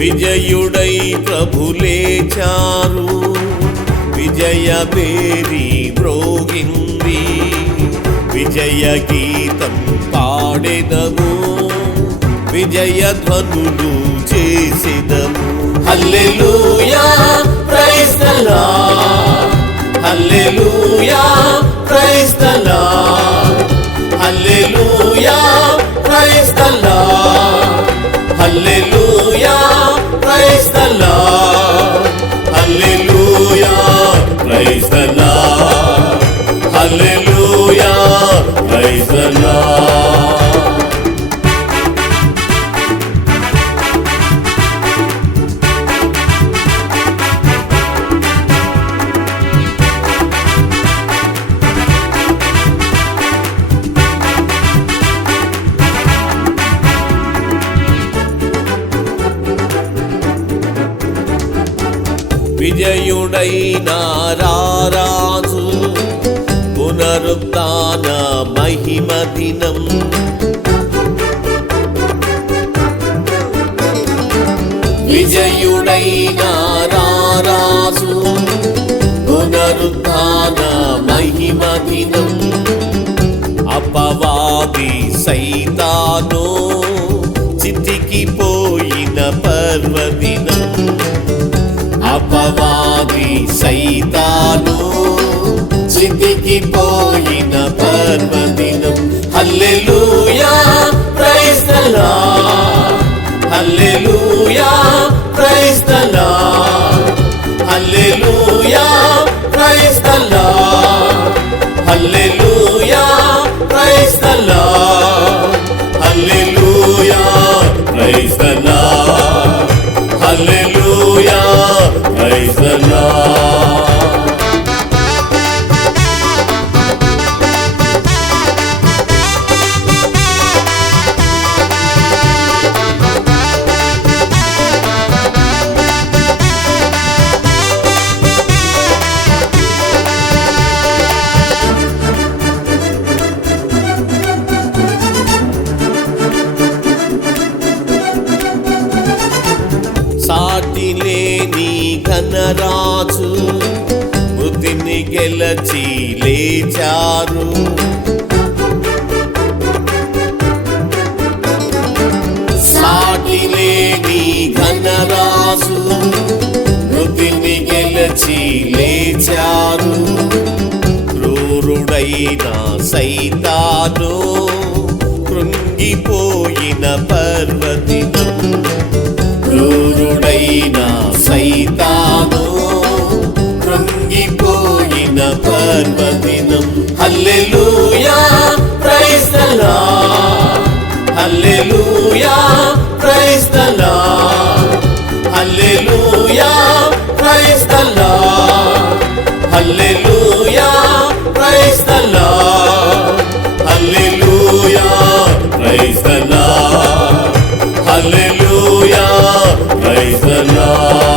విజయుడై ప్రభులేచారు, విజయ పేరి మ్రోగింది, విజయ గీతం పాడెదము, విజయ ధ్వనులు చేసెదము. హల్లెలూయా praise the lord, hallelujah praise the lord, hallelujah praise the lord, hallelujah praise the lord, hallelujah praise the lord, hallelujah praise the lord. విజయుడైన రారాజు పునరుత్థాన మహిమ దినం, విజయుడైన రారాజు పునరుత్థాన మహిమ దినం, అపవాది సైతాను చితికిపోయిన పర్వదినం, అపవాది సైతాను చితికిపోయిన పర్వదినం. హల్లెలూయా praise the lord, hallelujah praise the lord, hallelujah praise the lord, hallelujah praise the lord, hallelujah praise the lord, hallelujah praise the lord. సాటి లేని ఘనరాజు మృతిని గెలచి లేచారు, సాటి లేని ఘనరాజు మృతిని గెలచి లేచారు, క్రూరుడైన సైతాను కృంగిపోయిన పర్వదినం, క్రూరుడైన సైతాను కృంగిపోయిన పర్వదినం. హల్లెలూయా praise the lord, hallelujah praise the lord, hallelujah praise the lord, hallelujah praise the lord, hallelujah praise the lord, hallelujah praise the lord.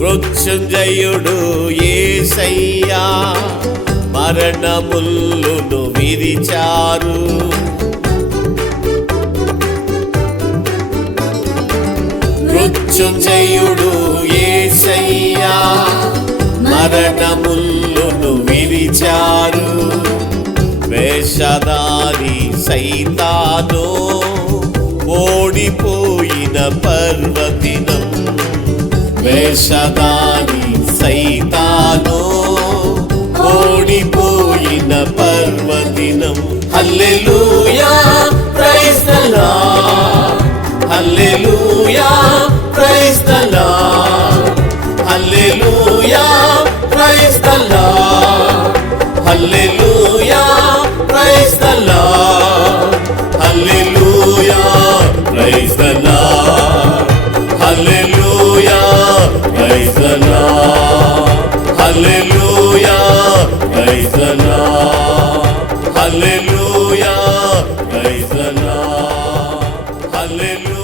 మృత్యుంజయుడు యేసయ్యా మరణముల్లును విరిచారు, మృత్యుంజయుడు యేసయ్యా మరణముల్లును విరిచారు, వేషధారి సైతాను ఓడిపోయిన పర్వదినం, వేషధారి సైతాను ఓడిపోయిన పర్వదినం. హల్లెలూయా praise the lord, hallelujah praise the lord, hallelujah praise the lord, hallelujah praise the lord, hallelujah praise the lord, hallelujah praise the lord, hallelujah praise the lord. Hallelujah praise the lord hallelujah